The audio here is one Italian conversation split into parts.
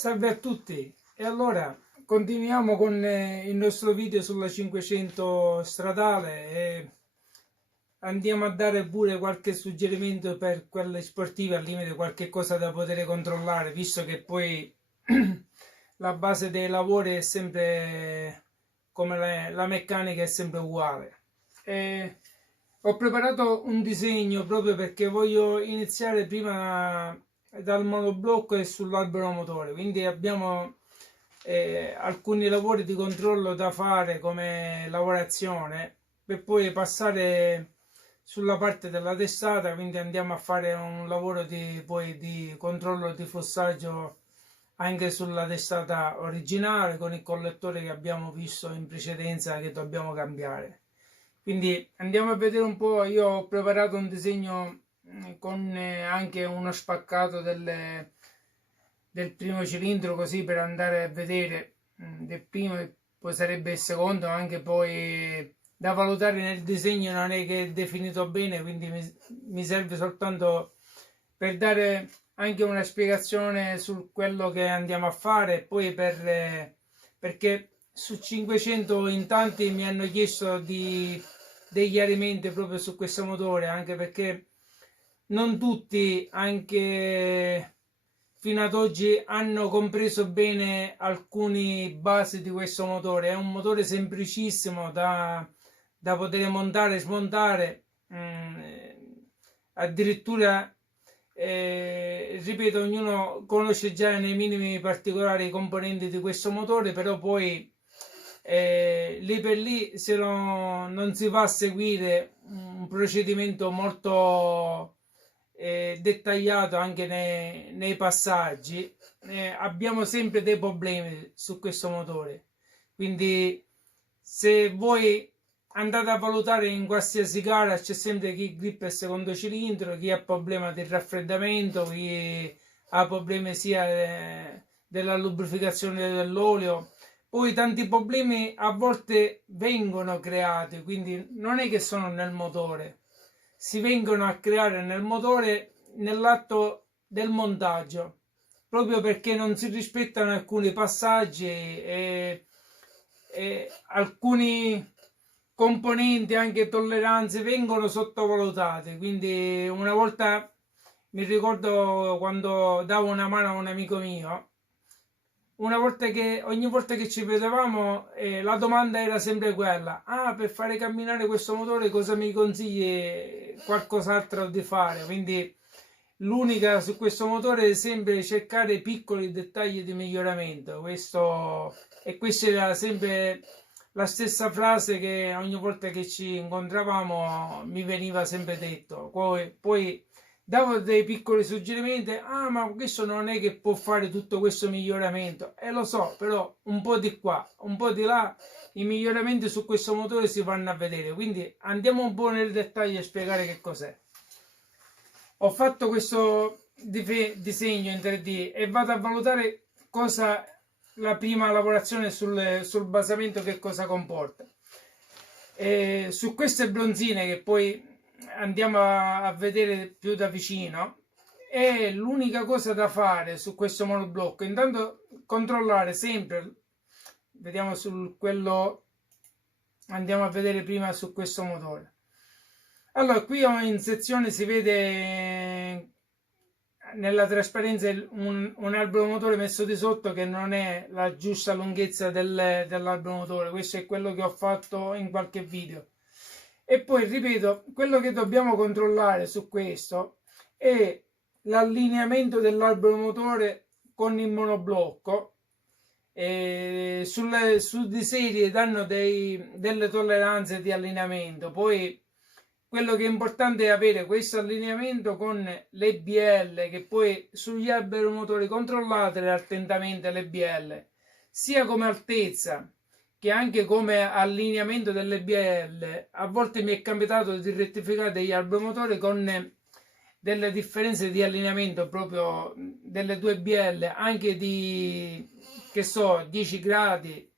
Salve a tutti, e allora continuiamo con il nostro video sulla 500 stradale e andiamo a dare pure qualche suggerimento per quelle sportive, al limite qualche cosa da poter controllare, visto che poi la base dei lavori è sempre come la meccanica, è sempre uguale. E ho preparato un disegno proprio perché voglio iniziare prima dal monoblocco e sull'albero motore, quindi abbiamo alcuni lavori di controllo da fare come lavorazione per poi passare sulla parte della testata, quindi andiamo a fare un lavoro poi di controllo di fossaggio anche sulla testata originale con il collettore che abbiamo visto in precedenza che dobbiamo cambiare. Quindi andiamo a vedere un po'. Io ho preparato un disegno con anche uno spaccato del primo cilindro, così per andare a vedere del primo e poi sarebbe il secondo, anche poi da valutare nel disegno non è che è definito bene, quindi mi serve soltanto per dare anche una spiegazione su quello che andiamo a fare e poi perché su 500 in tanti mi hanno chiesto dei chiarimenti proprio su questo motore, anche perché non tutti, anche fino ad oggi, hanno compreso bene alcune basi di questo motore. È un motore semplicissimo da poter montare e smontare, addirittura ripeto, ognuno conosce già nei minimi particolari i componenti di questo motore, però poi lì per lì se non si va a seguire un procedimento molto dettagliato anche nei passaggi, abbiamo sempre dei problemi su questo motore. Quindi se voi andate a valutare in qualsiasi gara, c'è sempre chi grippa il secondo cilindro, chi ha problema del raffreddamento, chi ha problemi sia della lubrificazione dell'olio. Poi tanti problemi a volte vengono creati, quindi non è che sono nel motore, si vengono a creare nel motore nell'atto del montaggio, proprio perché non si rispettano alcuni passaggi e alcuni componenti, anche tolleranze, vengono sottovalutate. Quindi una volta mi ricordo quando davo una mano a un amico mio, ogni volta che ci vedevamo, la domanda era sempre quella: ah, per fare camminare questo motore cosa mi consigli qualcos'altro di fare? Quindi l'unica su questo motore è sempre cercare piccoli dettagli di miglioramento. Questa era sempre la stessa frase che ogni volta che ci incontravamo mi veniva sempre detto. Poi davo dei piccoli suggerimenti: ah, ma questo non è che può fare tutto questo miglioramento, e lo so, però un po' di qua, un po' di là, i miglioramenti su questo motore si vanno a vedere. Quindi andiamo un po' nel dettaglio a spiegare che cos'è. Ho fatto questo disegno in 3D e vado a valutare cosa la prima lavorazione sul basamento che cosa comporta. Su queste bronzine che poi andiamo a vedere più da vicino, è l'unica cosa da fare su questo monoblocco. Intanto controllare sempre, vediamo quello, andiamo a vedere prima su questo motore. Allora, qui in sezione si vede nella trasparenza un albero motore messo di sotto che non è la giusta lunghezza dell'albero motore. Questo è quello che ho fatto in qualche video. E poi ripeto, quello che dobbiamo controllare su questo è l'allineamento dell'albero motore con il monoblocco. Su di serie danno delle tolleranze di allineamento. Poi quello che è importante è avere questo allineamento con le BL, che poi sugli alberi motori controllate attentamente le BL, sia come altezza che anche come allineamento delle BL. A volte mi è capitato di rettificare degli alberi motori con delle differenze di allineamento proprio delle due BL, anche di, che so, 10 gradi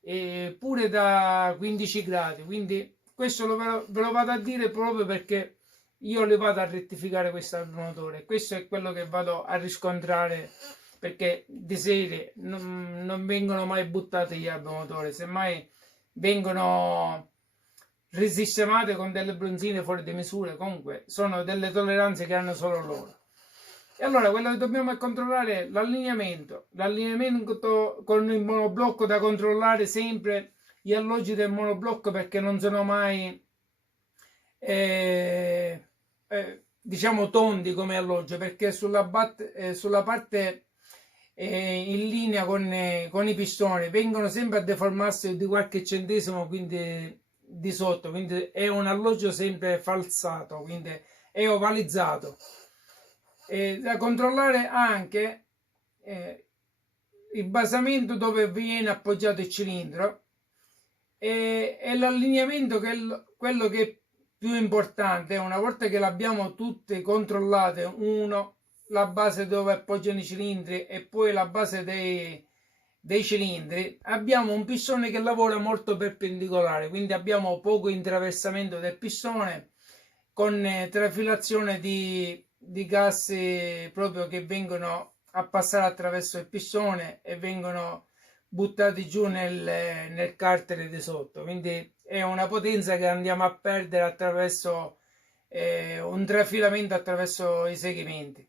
e pure da 15 gradi. Quindi questo ve lo vado a dire proprio perché io le vado a rettificare questo motore. Questo è quello che vado a riscontrare perché di serie non vengono mai buttati gli arbomotori, semmai vengono risistemate con delle bronzine fuori di misura. Comunque sono delle tolleranze che hanno solo loro. E allora quello che dobbiamo controllare è l'allineamento con il monoblocco, da controllare sempre gli alloggi del monoblocco, perché non sono mai diciamo tondi come alloggio, perché sulla parte in linea con i pistoni vengono sempre a deformarsi di qualche centesimo, quindi di sotto, quindi è un alloggio sempre falsato, quindi è ovalizzato. Da controllare anche il basamento dove viene appoggiato il cilindro, e l'allineamento, che è quello che è più importante. Una volta che l'abbiamo tutte controllate, la base dove appoggiano i cilindri e poi la base dei cilindri, abbiamo un pistone che lavora molto perpendicolare, quindi abbiamo poco intraversamento del pistone, con trafilazione di gas proprio che vengono a passare attraverso il pistone e vengono buttati giù nel cartere di sotto. Quindi è una potenza che andiamo a perdere attraverso un trafilamento attraverso i segmenti.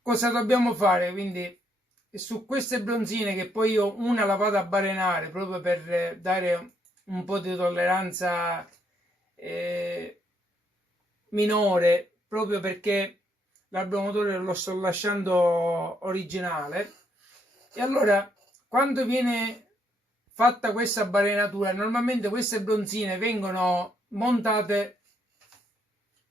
Cosa dobbiamo fare? Quindi su queste bronzine, che poi io una la vado a barenare proprio per dare un po' di tolleranza minore, proprio perché l'arbomotore lo sto lasciando originale. E allora, quando viene fatta questa barenatura, normalmente queste bronzine vengono montate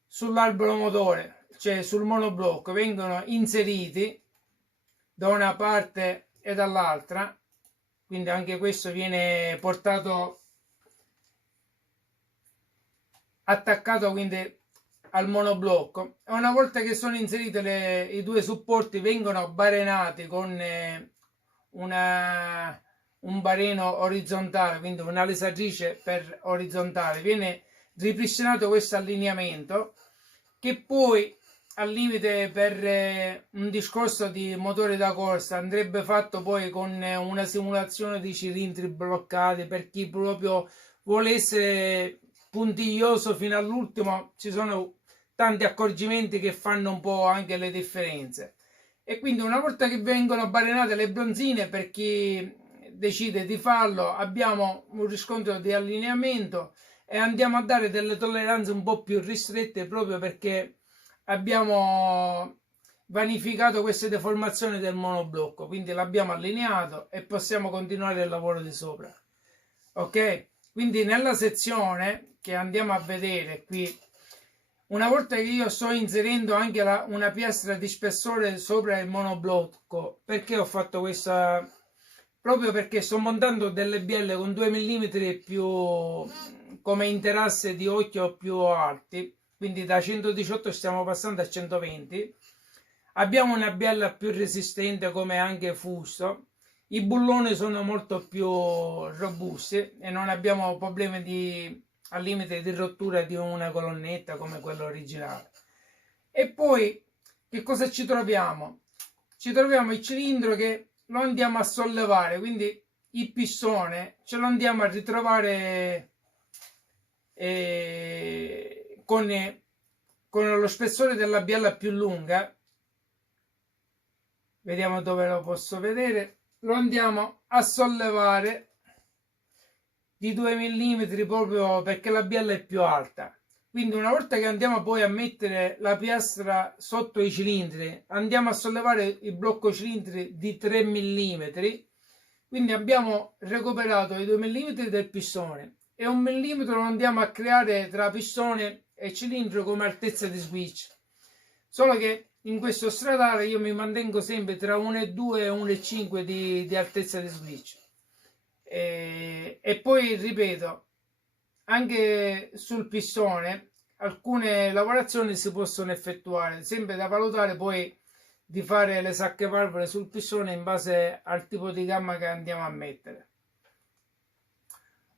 sull'arbomotore, cioè sul monoblocco, vengono inseriti da una parte e dall'altra, quindi anche questo viene portato attaccato quindi al monoblocco, e una volta che sono inserite i due supporti vengono barenati con un bareno orizzontale, quindi una lesatrice per orizzontale. Viene ripristinato questo allineamento, che poi al limite per un discorso di motore da corsa andrebbe fatto poi con una simulazione di cilindri bloccati, per chi proprio vuole essere puntiglioso fino all'ultimo. Ci sono tanti accorgimenti che fanno un po' anche le differenze. E quindi una volta che vengono barenate le bronzine, per chi decide di farlo, abbiamo un riscontro di allineamento e andiamo a dare delle tolleranze un po' più ristrette, proprio perché abbiamo vanificato queste deformazioni del monoblocco, quindi l'abbiamo allineato e possiamo continuare il lavoro di sopra. Ok? Quindi nella sezione che andiamo a vedere qui, una volta che io sto inserendo anche una piastra di spessore sopra il monoblocco, perché ho fatto questa? Proprio perché sto montando delle bielle con 2 mm più come interasse di occhio più alti, quindi da 118 stiamo passando a 120. Abbiamo una biella più resistente come anche fusto. I bulloni sono molto più robusti e non abbiamo problemi al limite di rottura di una colonnetta come quella originale. E poi che cosa ci troviamo? Ci troviamo il cilindro che lo andiamo a sollevare, quindi il pistone ce lo andiamo a ritrovare con lo spessore della biella più lunga. Vediamo dove lo posso vedere. Lo andiamo a sollevare di 2 mm, proprio perché la biella è più alta. Quindi una volta che andiamo poi a mettere la piastra sotto i cilindri, andiamo a sollevare il blocco cilindri di 3 mm, quindi abbiamo recuperato i 2 mm del pistone, e 1 mm lo andiamo a creare tra pistone e cilindro come altezza di switch. Solo che in questo stradale io mi mantengo sempre tra 1,2 e 1,5 di altezza di switch. E poi ripeto, anche sul pistone alcune lavorazioni si possono effettuare, sempre da valutare poi di fare le sacche valvole sul pistone in base al tipo di gamma che andiamo a mettere.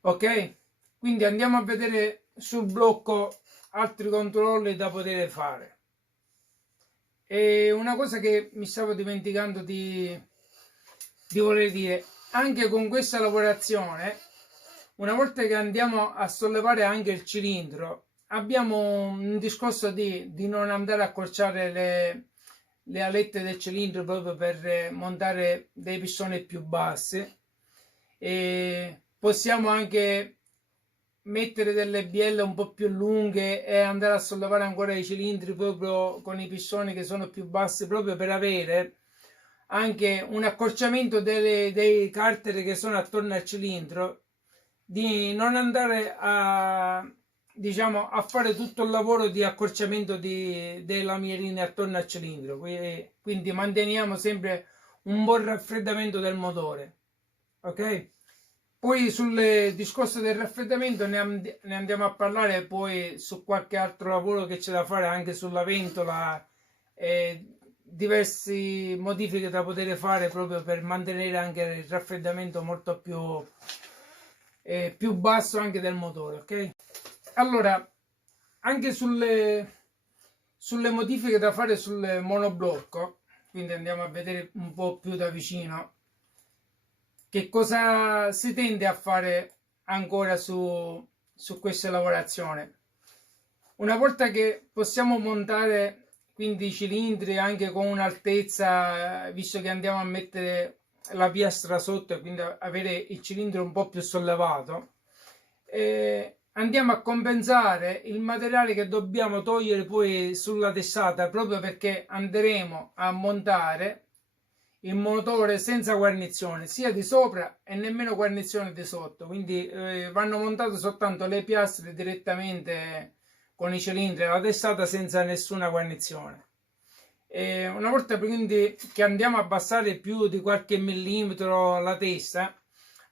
Ok? Quindi andiamo a vedere sul blocco altri controlli da poter fare. E una cosa che mi stavo dimenticando di voler dire, anche con questa lavorazione, una volta che andiamo a sollevare anche il cilindro, abbiamo un discorso di non andare a accorciare le alette del cilindro proprio per montare dei pistoni più bassi. E possiamo anche mettere delle bielle un po' più lunghe e andare a sollevare ancora i cilindri proprio con i pistoni che sono più bassi, proprio per avere anche un accorciamento dei carteri che sono attorno al cilindro, di non andare a, diciamo, a fare tutto il lavoro di accorciamento dei lamierini attorno al cilindro. Quindi manteniamo sempre un buon raffreddamento del motore, ok? Poi sul discorso del raffreddamento ne andiamo a parlare poi su qualche altro lavoro che c'è da fare anche sulla ventola e diverse modifiche da poter fare proprio per mantenere anche il raffreddamento molto più basso anche del motore, ok? Allora, anche sulle modifiche da fare sul monoblocco, quindi andiamo a vedere un po' più da vicino che cosa si tende a fare ancora su questa lavorazione. Una volta che possiamo montare quindi i cilindri anche con un'altezza, visto che andiamo a mettere la piastra sotto e quindi avere il cilindro un po' più sollevato, andiamo a compensare il materiale che dobbiamo togliere poi sulla testata, proprio perché andremo a montare il motore senza guarnizione sia di sopra e nemmeno guarnizione di sotto, quindi vanno montate soltanto le piastre direttamente con i cilindri e la testata senza nessuna guarnizione. E una volta quindi che andiamo a abbassare più di qualche millimetro la testa,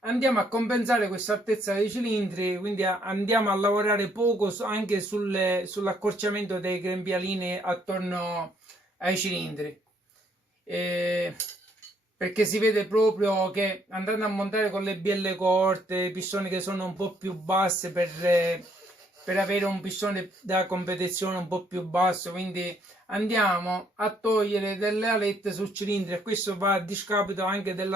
andiamo a compensare questa altezza dei cilindri, quindi andiamo a lavorare poco anche sull'accorciamento dei grembialini attorno ai cilindri. Perché si vede proprio che andando a montare con le bielle corte, pistoni che sono un po' più basse per avere un pistone da competizione un po' più basso, quindi andiamo a togliere delle alette sul cilindro e questo va a discapito anche del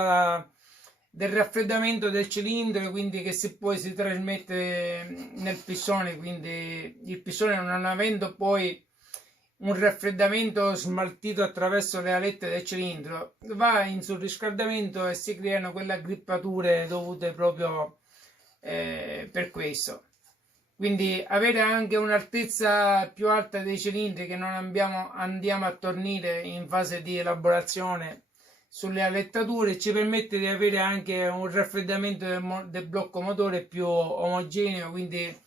raffreddamento del cilindro, quindi che poi si trasmette nel pistone, quindi il pistone non avendo poi un raffreddamento smaltito attraverso le alette del cilindro va in surriscaldamento e si creano quelle aggrippature dovute proprio per questo. Quindi avere anche un'altezza più alta dei cilindri che non andiamo a tornire in fase di elaborazione sulle alettature ci permette di avere anche un raffreddamento del blocco motore più omogeneo, quindi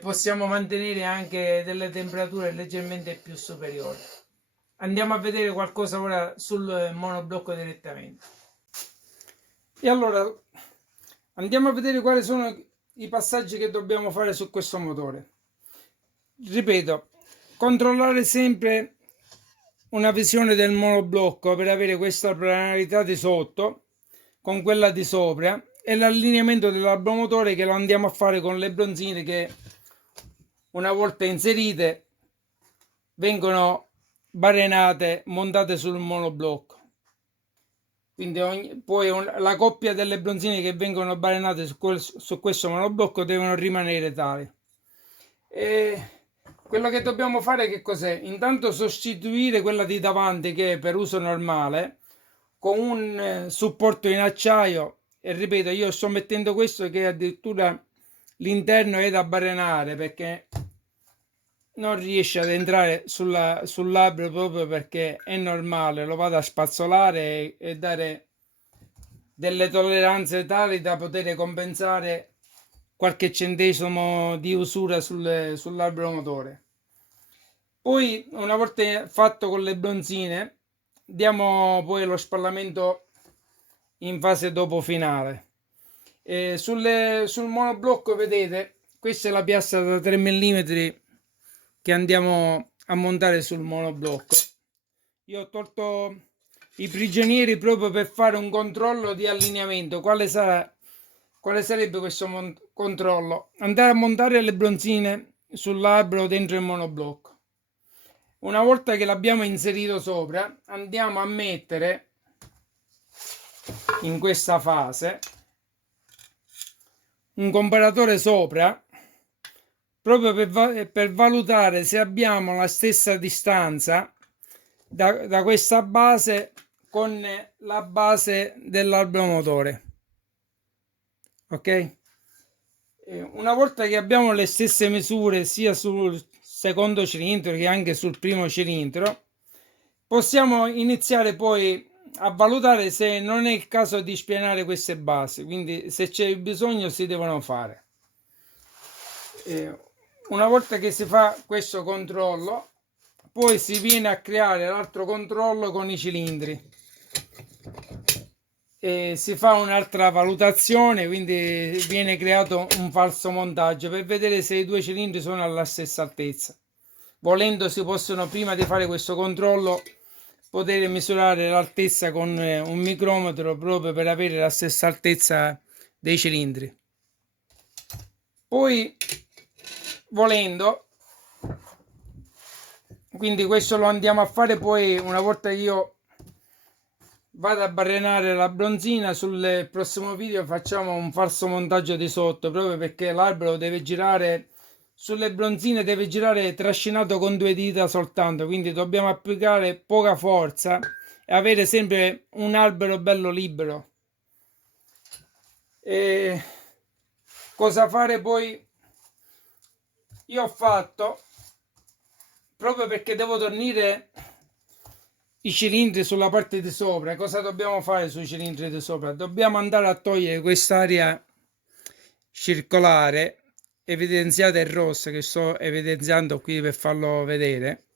possiamo mantenere anche delle temperature leggermente più superiori. Andiamo a vedere qualcosa ora sul monoblocco direttamente. E allora andiamo a vedere quali sono i passaggi che dobbiamo fare su questo motore. Ripeto, controllare sempre una visione del monoblocco per avere questa planarità di sotto con quella di sopra e l'allineamento dell'arbomotore che lo andiamo a fare con le bronzine che una volta inserite vengono barenate, montate sul monoblocco. Quindi poi la coppia delle bronzine che vengono barenate su questo monoblocco devono rimanere tali. E quello che dobbiamo fare che cos'è? Intanto sostituire quella di davanti che è per uso normale con un supporto in acciaio e ripeto, io sto mettendo questo che addirittura l'interno è da barenare perché non riesce ad entrare sul labbro proprio perché è normale, lo vado a spazzolare e dare delle tolleranze tali da poter compensare qualche centesimo di usura sull'albero motore. Poi una volta fatto con le bronzine diamo poi lo spallamento in fase dopo finale. Sul monoblocco vedete questa è la piastra da 3 mm che andiamo a montare sul monoblocco. Io ho tolto i prigionieri proprio per fare un controllo di allineamento. Quale sarebbe questo controllo? Andare a montare le bronzine sull'albero dentro il monoblocco, Una volta che l'abbiamo inserito sopra, andiamo a mettere in questa fase un comparatore sopra, proprio per valutare se abbiamo la stessa distanza da questa base con la base dell'albero motore. Ok? Una volta che abbiamo le stesse misure sia sul secondo cilindro che anche sul primo cilindro, possiamo iniziare poi a valutare se non è il caso di spianare queste basi, quindi se c'è bisogno si devono fare. Una volta che si fa questo controllo, poi si viene a creare l'altro controllo con i cilindri e si fa un'altra valutazione, quindi viene creato un falso montaggio per vedere se i due cilindri sono alla stessa altezza. Volendo si possono, prima di fare questo controllo, poter misurare l'altezza con un micrometro proprio per avere la stessa altezza dei cilindri. Poi, volendo, quindi questo lo andiamo a fare poi una volta che io vado a barrenare la bronzina. Sul prossimo video facciamo un falso montaggio di sotto, proprio perché l'albero deve girare sulle bronzine, deve girare trascinato con due dita soltanto, quindi dobbiamo applicare poca forza e avere sempre un albero bello libero. E cosa fare poi? Io ho fatto, proprio perché devo tornire i cilindri sulla parte di sopra. Cosa dobbiamo fare sui cilindri di sopra? Dobbiamo andare a togliere quest'area circolare evidenziata in rosso, che sto evidenziando qui per farlo vedere.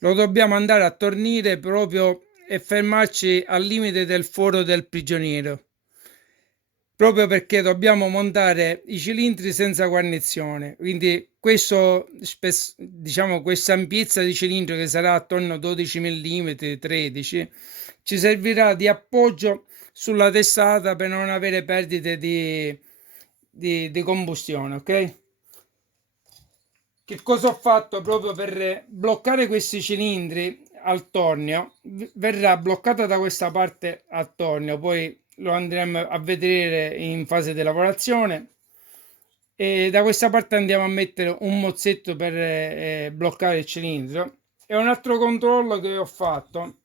Lo dobbiamo andare a tornire proprio e fermarci al limite del foro del prigioniero, proprio perché dobbiamo montare i cilindri senza guarnizione. Quindi questo, diciamo, questa ampiezza di cilindro, che sarà attorno a 12 mm, 13, ci servirà di appoggio sulla testata per non avere perdite di combustione. Ok? Che cosa ho fatto proprio per bloccare questi cilindri al tornio? Verrà bloccata da questa parte al tornio, poi lo andremo a vedere in fase di lavorazione, e da questa parte andiamo a mettere un mozzetto per bloccare il cilindro. E un altro controllo che ho fatto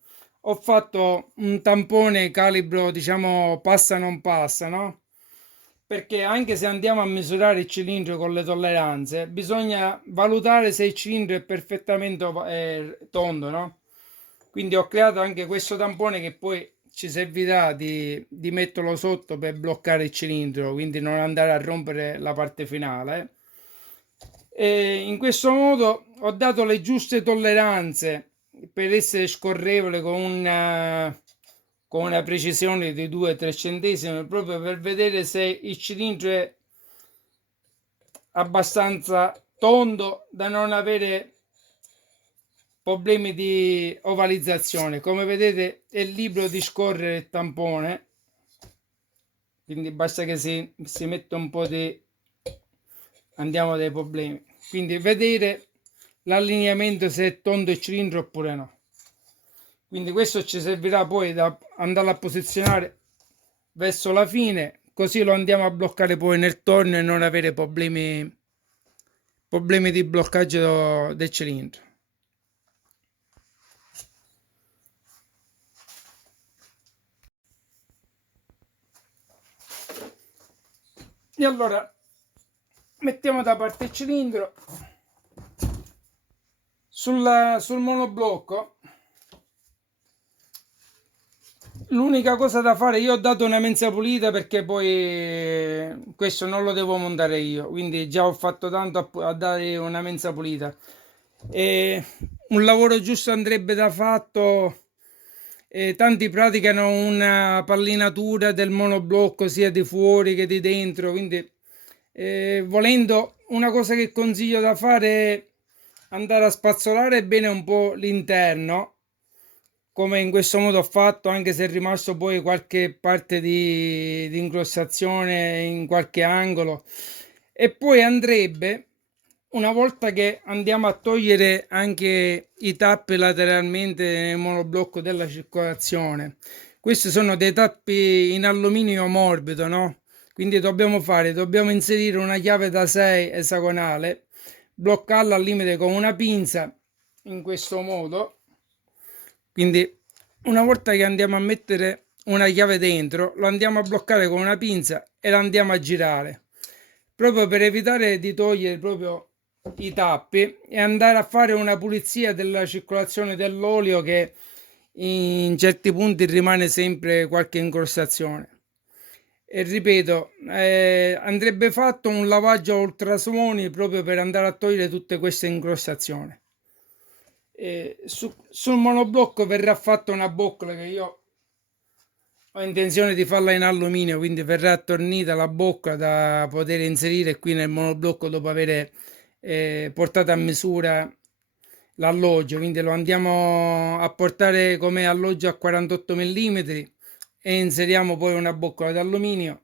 un tampone calibro, diciamo, passa non passa, no? Perché anche se andiamo a misurare il cilindro con le tolleranze, bisogna valutare se il cilindro è perfettamente tondo, no? Quindi ho creato anche questo tampone che poi ci servirà di metterlo sotto per bloccare il cilindro, quindi non andare a rompere la parte finale. E in questo modo ho dato le giuste tolleranze per essere scorrevole con una precisione di 2-3 centesimi, proprio per vedere se il cilindro è abbastanza tondo da non avere problemi di ovalizzazione. Come vedete è libero di scorrere il tampone, quindi basta che si mette un po' di, andiamo dai problemi, quindi vedere l'allineamento, se è tondo il cilindro oppure no. Quindi questo ci servirà poi da andare a posizionare verso la fine, così lo andiamo a bloccare poi nel torno e non avere problemi di bloccaggio del cilindro. E allora mettiamo da parte il cilindro. Sul monoblocco l'unica cosa da fare, io ho dato una mensa pulita perché poi questo non lo devo montare io, quindi già ho fatto tanto a dare una mensa pulita. E un lavoro giusto andrebbe da fatto. Tanti praticano una pallinatura del monoblocco sia di fuori che di dentro, quindi volendo, una cosa che consiglio da fare è andare a spazzolare bene un po' l'interno, come in questo modo ho fatto, anche se è rimasto poi qualche parte di incrostazione in qualche angolo. E poi andrebbe una volta che andiamo a togliere anche i tappi lateralmente nel monoblocco della circolazione, questi sono dei tappi in alluminio morbido, no? Quindi dobbiamo inserire una chiave da 6 esagonale, bloccarla al limite con una pinza in questo modo. Quindi una volta che andiamo a mettere una chiave dentro, lo andiamo a bloccare con una pinza e la andiamo a girare, proprio per evitare di togliere proprio i tappi e andare a fare una pulizia della circolazione dell'olio, che in certi punti rimane sempre qualche incrostazione. E ripeto, andrebbe fatto un lavaggio a ultrasuoni proprio per andare a togliere tutte queste incrostazioni. Sul monoblocco verrà fatta una boccola che io ho intenzione di farla in alluminio, quindi verrà attornita la bocca da poter inserire qui nel monoblocco dopo aver portato a misura l'alloggio. Quindi lo andiamo a portare come alloggio a 48 mm e inseriamo poi una boccola d'alluminio,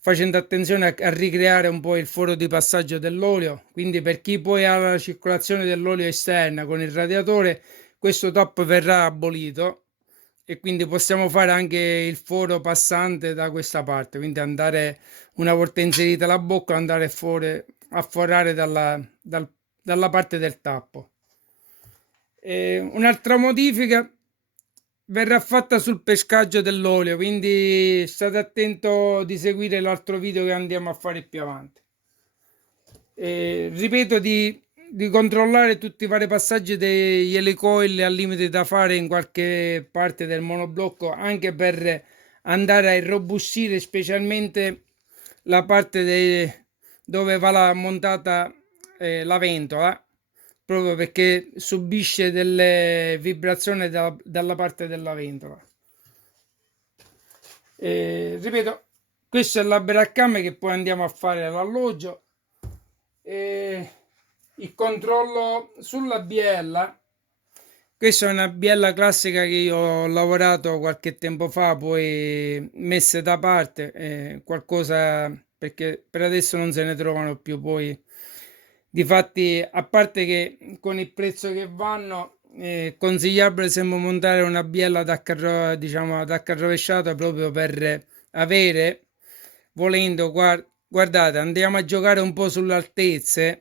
facendo attenzione a ricreare un po' il foro di passaggio dell'olio. Quindi per chi poi ha la circolazione dell'olio esterna con il radiatore, questo top verrà abolito e quindi possiamo fare anche il foro passante da questa parte, quindi andare, una volta inserita la bocca, andare a forare dalla parte del tappo. Un'altra modifica verrà fatta sul pescaggio dell'olio, quindi state attento di seguire l'altro video che andiamo a fare più avanti. Ripeto di controllare tutti i vari passaggi degli elicoil al limite da fare in qualche parte del monoblocco, anche per andare a irrobustire specialmente la parte dove va montata la ventola, proprio perché subisce delle vibrazioni dalla parte della ventola. Ripeto, questo è l'abbraccame che poi andiamo a fare all'alloggio. Il controllo sulla biella, questa è una biella classica che io ho lavorato qualche tempo fa, poi messe da parte, qualcosa, perché per adesso non se ne trovano più. Poi difatti, a parte che con il prezzo che vanno, consigliabile sempre montare una biella diciamo ad H rovesciata, proprio per avere, volendo, guardate, andiamo a giocare un po' sulle altezze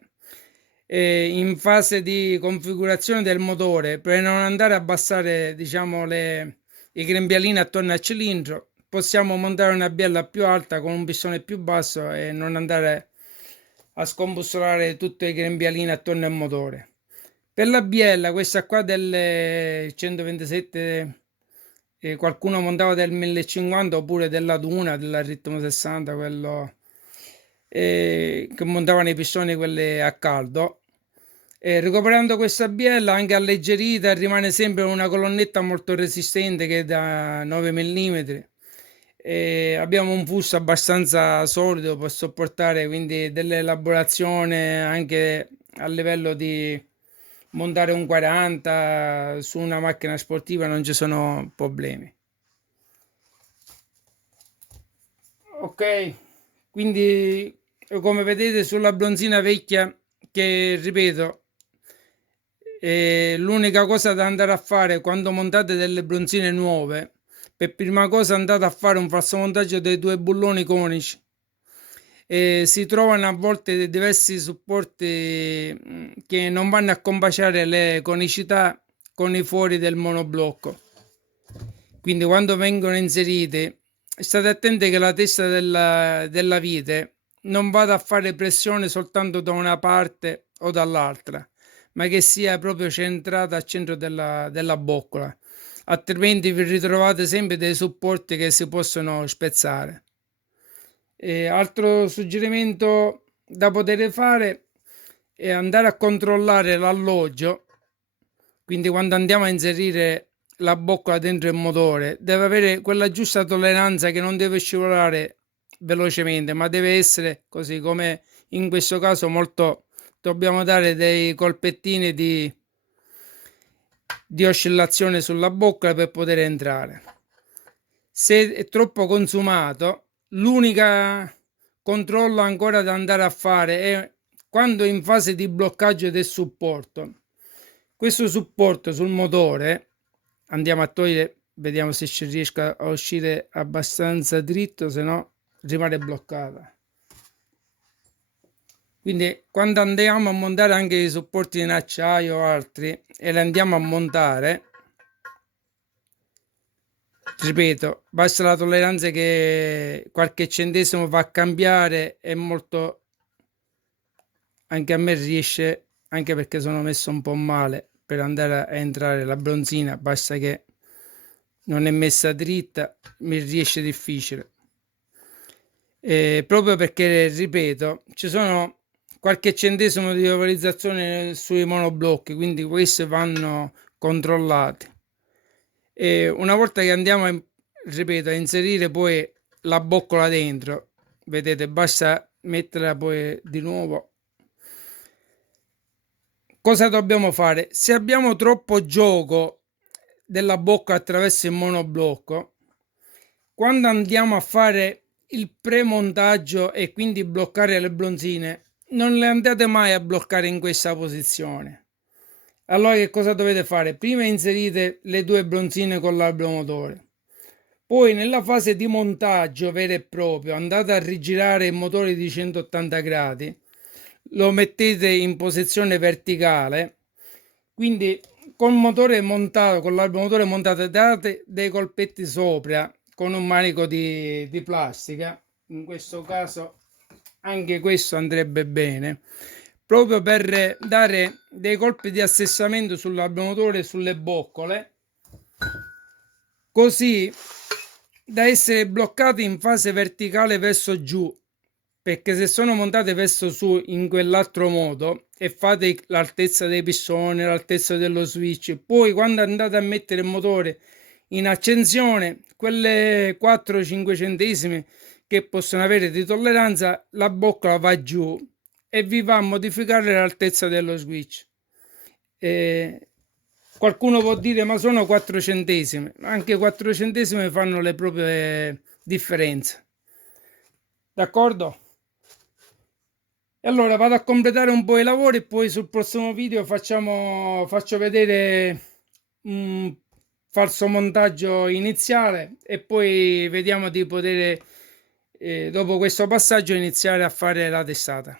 in fase di configurazione del motore, per non andare a abbassare, diciamo, i grembialini attorno al cilindro. Possiamo montare una biella più alta con un pistone più basso e non andare a scombussolare tutti i grembialini attorno al motore. Per la biella, questa qua del 127, qualcuno montava del 1050 oppure della Duna, della Ritmo 60, quello che montavano i pistoni quelli a caldo. Recuperando questa biella anche alleggerita, rimane sempre una colonnetta molto resistente che è da 9 mm. Abbiamo un fusto abbastanza solido per sopportare quindi dell'elaborazione anche a livello di montare un 40 su una macchina sportiva, non ci sono problemi. Ok, quindi come vedete sulla bronzina vecchia, che ripeto, l'unica cosa da andare a fare quando montate delle bronzine nuove, per prima cosa andate a fare un falso montaggio dei due bulloni conici. Si trovano a volte diversi supporti che non vanno a combaciare le conicità con i fori del monoblocco. Quindi quando vengono inseriti, state attenti che la testa della vite non vada a fare pressione soltanto da una parte o dall'altra, ma che sia proprio centrata al centro della boccola, altrimenti vi ritrovate sempre dei supporti che si possono spezzare. Altro suggerimento da poter fare è andare a controllare l'alloggio, quindi quando andiamo a inserire la boccola dentro il motore deve avere quella giusta tolleranza, che non deve scivolare velocemente, ma deve essere così, come in questo caso molto, dobbiamo dare dei colpettini di oscillazione sulla boccola per poter entrare. Se è troppo consumato, l'unica controllo ancora da andare a fare è quando in fase di bloccaggio del supporto, questo supporto sul motore, andiamo a togliere, vediamo se ci riesco a uscire abbastanza dritto, se no rimane bloccata. Quindi quando andiamo a montare anche i supporti in acciaio o altri e li andiamo a montare, ripeto, basta la tolleranza che qualche centesimo va a cambiare, è molto, anche a me riesce, anche perché sono messo un po' male per andare a entrare la bronzina, basta che non è messa dritta, mi riesce difficile. Proprio perché, ripeto, ci sono qualche centesimo di vaporizzazione sui monoblocchi, quindi questi vanno controllati. E una volta che andiamo ripeto, a inserire poi la boccola dentro, vedete, basta metterla poi di nuovo. Cosa dobbiamo fare? Se abbiamo troppo gioco della bocca attraverso il monoblocco, quando andiamo a fare il premontaggio e quindi bloccare le bronzine, non le andate mai a bloccare in questa posizione. Allora che cosa dovete fare? Prima inserite le due bronzine con l'albomotore, poi nella fase di montaggio vero e proprio andate a rigirare il motore di 180 gradi, lo mettete in posizione verticale, quindi col motore montato, con l'albomotore montato, date dei colpetti sopra con un manico di plastica, in questo caso anche questo andrebbe bene, proprio per dare dei colpi di assestamento sull'albomotore e sulle boccole, così da essere bloccati in fase verticale verso giù, perché se sono montate verso su in quell'altro modo e fate l'altezza dei pistoni, l'altezza dello switch, poi quando andate a mettere il motore in accensione, quelle 4-5 centesimi che possono avere di tolleranza, la boccola va giù e vi va a modificare l'altezza dello switch. Qualcuno può dire ma sono 4 centesimi, anche 4 centesimi fanno le proprie differenze, d'accordo? E allora vado a completare un po' i lavori e poi sul prossimo video faccio vedere un falso montaggio iniziale e poi vediamo di poter dopo questo passaggio iniziare a fare la testata.